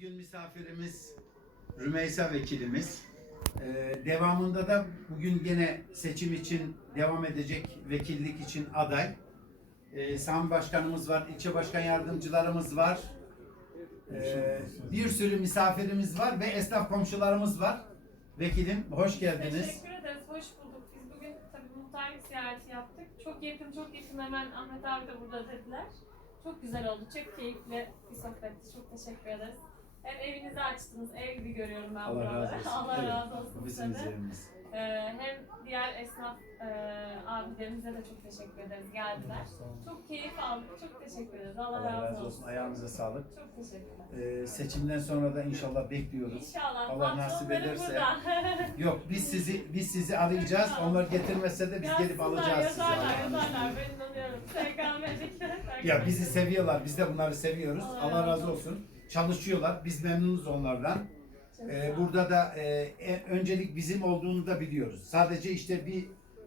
Bugün misafirimiz Rümeysa Vekilimiz. Ee, devamında da bugün gene seçim için devam edecek vekillik için aday. Ee, Sami Başkanımız var, ilçe başkan yardımcılarımız var. Ee, bir sürü misafirimiz var ve esnaf komşularımız var. Vekilim hoş geldiniz. Teşekkür ederiz, hoş bulduk. Biz bugün tabii muhtarlık ziyareti yaptık. Çok yakın, çok yakın hemen Ahmet abi de burada dediler. Çok güzel oldu, çok keyifli bir sohbetti. Çok teşekkür ederiz. Hem evinizi açtınız, ev gibi görüyorum ben Allah buraları. razı olsun. Allah Evet, razı olsun Bizim size de. üzerimiz. Ee, hem diğer esnaf e, abilerimize de çok teşekkür ederiz, geldiler. Çok keyif aldık, çok teşekkür ederiz. Allah, Allah razı olsun. Ayağınıza sağlık. Çok teşekkürler. Ee, seçimden sonra da inşallah bekliyoruz. İnşallah. Allah nasip patronlarım ederse. burada. Yok biz sizi biz sizi arayacağız. Onlar getirmezse de biz gelip Yazsınlar, alacağız sizi. Yazarlar, yazarlar. Ben inanıyorum. SKM'dekiler. Ya bizi seviyorlar. Biz de bunları seviyoruz. Allah razı olsun. Çalışıyorlar. Biz memnunuz onlardan. Ee, burada da e, e, öncelik bizim olduğunu da biliyoruz. Sadece işte bir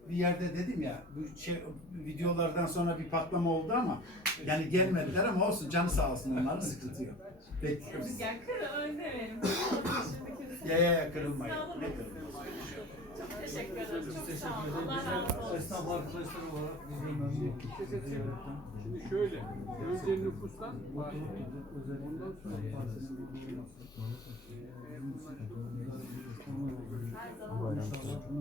bir yerde dedim ya bu şey videolardan sonra bir patlama oldu ama yani gelmediler ama olsun canı sağ olsun onların sıkıntı yok. Bekliyoruz. Ya kır önde verim. Ya ya ya kırılmayın. Ne? Çok teşekkür ederim. Çok sağ olun. Allah razı olsun. Esnaf arkadaşlar olarak bizi ziyaretten. Şimdi şöyle, önce nüfustan. Özellikle Ondan sonra zaman. İnşallah